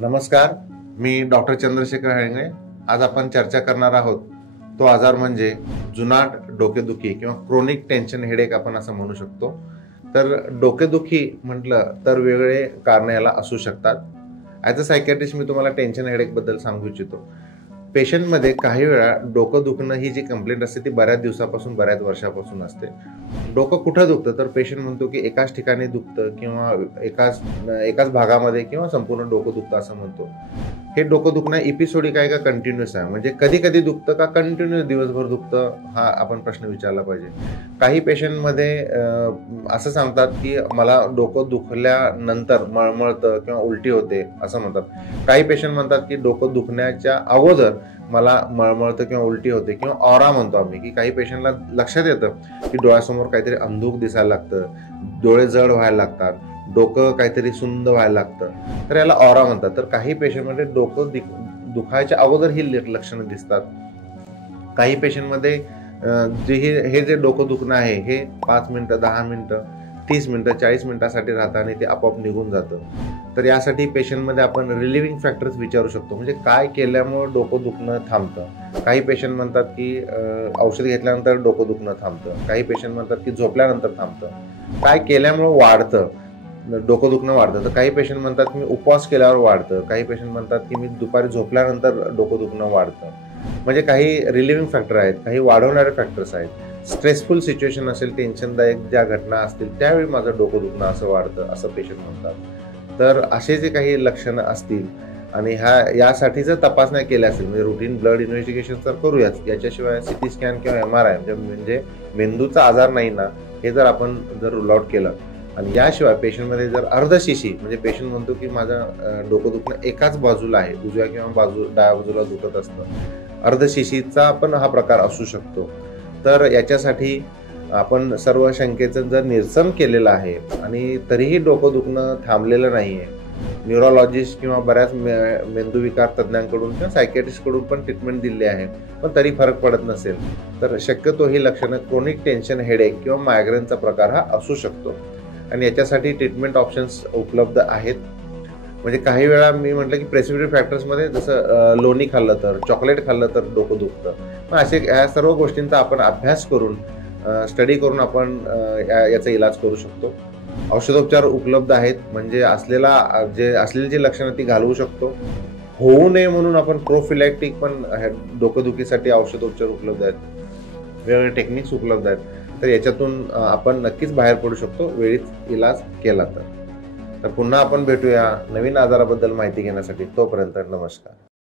नमस्कार, मी डॉक्टर चंद्रशेखर हेळंगे। आज आपण चर्चा करणार आहोत तो आजार म्हणजे जुनाट डोकेदुखी किंवा क्रोनिक टेन्शन हेडेक आपण असं म्हणू शकतो। तर डोकेदुखी म्हटलं तर वेगळे कारणे याला असू शकतात। ॲज अ सायकियाट्रिस्ट मी तुम्हाला टेन्शन हेडेक बद्दल सांगू इच्छितो। पेशंटमध्ये काही वेळा डोकं दुखणं ही जी कंप्लेंट असते ती बऱ्याच दिवसापासून बऱ्याच वर्षापासून असते। डोकं कुठं दुखतं तर पेशंट म्हणतो की एकाच ठिकाणी दुखतं किंवा एकाच भागामध्ये किंवा संपूर्ण डोकं दुखतं असं म्हणतो। हे डोकं दुखणं एपिसोडिक आहे का कंटिन्युअस आहे, म्हणजे कधी कधी दुखतं का कंटिन्युअस दिवसभर दुखतं, हा आपण प्रश्न विचारला पाहिजे। काही पेशंटमध्ये असं सांगतात की मला डोकं दुखल्यानंतर मळमळतं किंवा उलटी होते असं म्हणतात। काही पेशंट म्हणतात की डोकं दुखण्याच्या अगोदर मला मळमळतं किंवा उलटी होते किंवा ऑरा म्हणतो आम्ही, की काही पेशंटला लक्षात येतं की डोळ्यासमोर काहीतरी अंधुक दिसायला लागतं, डोळे जड व्हायला लागतात, डोकं काहीतरी सुंद व्हायला लागतं, तर याला ऑरा म्हणतात। तर काही पेशंटमध्ये डोकं दुखायच्या अगोदर ही लक्षणं दिसतात। काही पेशंटमध्ये हे जे डोकं दुखणं आहे हे 5 मिनिटं, 10 मिनिटं, 30 मिनिटं, 40 मिनिटासाठी राहतं आणि ते आपोआप निघून जातं। तर यासाठी पेशंटमध्ये आपण रिलिव्हिंग फॅक्टर्स विचारू शकतो, म्हणजे काय केल्यामुळे डोकं दुखणं थांबतं। काही पेशंट म्हणतात की औषध घेतल्यानंतर डोकं दुखणं थांबतं, काही पेशंट म्हणतात की झोपल्यानंतर थांबतं। काय केल्यामुळे वाढतं डोकं दुखणं वाढतं, तर काही पेशंट म्हणतात की मी उपवास केल्यावर वाढतं, काही पेशंट म्हणतात की मी दुपारी झोपल्यानंतर डोकं दुखणं वाढतं। म्हणजे काही रिलिव्हिंग फॅक्टर आहेत, काही वाढवणारे फॅक्टर्स आहेत। स्ट्रेसफुल सिच्युएशन असेल, टेन्शनदायक ज्या घटना असतील त्यावेळी माझं डोकं दुखणं असं वाढतं असं पेशंट म्हणतात। तर असे जे काही लक्षणं असतील आणि यासाठी जर तपासण्या केल्या असेल, म्हणजे रुटीन ब्लड इन्व्हेस्टिगेशन तर करूयाच, याच्याशिवाय सिटी स्कॅन किंवा MRI म्हणजे मेंदूचा आजार नाही ना हे जर आपण रूल आउट केलं, आणि याशिवाय पेशंटमध्ये जर अर्धशिशी म्हणजे पेशंट म्हणतो की माझं डोकं दुखणं एकाच बाजूला आहे, उजव्या किंवा डाव्या बाजूला दुखत असतं, अर्धशिशीचा पण हा प्रकार असू शकतो। तर याच्यासाठी आपण सर्व शंकेचं जर निरसन केलेलं आहे आणि तरीही डोकं दुखणं थांबलेलं नाहीये, न्यूरोलॉजिस्ट किंवा बऱ्याच मेंदूविकार तज्ञांकडून किंवा सायकियाट्रिस्टकडून पण ट्रीटमेंट दिली आहे, पण तरी फरक पडत नसेल, तर शक्यतो ही लक्षणं क्रोनिक टेन्शन हेडेक किंवा मायग्रेनचा प्रकार हा असू शकतो। आणि याच्यासाठी ट्रीटमेंट ऑप्शन्स उपलब्ध आहेत। म्हणजे काही वेळा मी म्हटलं की प्रेसिपिटेट फॅक्टर्समध्ये जसं लोणी खाल्लं तर, चॉकलेट खाल्लं तर डोकं दुखतं, मग असे या सर्व गोष्टींचा आपण अभ्यास करून स्टडी करून आपण याचा इलाज करू शकतो। औषधोपचार उपलब्ध आहेत, म्हणजे असलेली जी लक्षणं ती घालवू शकतो। होऊ नये म्हणून आपण प्रोफिलॅक्टिक पण डोकंदुखीसाठी औषधोपचार उपलब्ध आहेत, वेगवेगळे टेक्निक्स उपलब्ध आहेत। तर याच्यातून आपण नक्कीच बाहेर पडू शकतो वेळीच इलाज केला तर। पुन्हा आपण भेटूया नवीन आजाराबद्दल माहिती घेण्यासाठी। तोपर्यंत नमस्कार।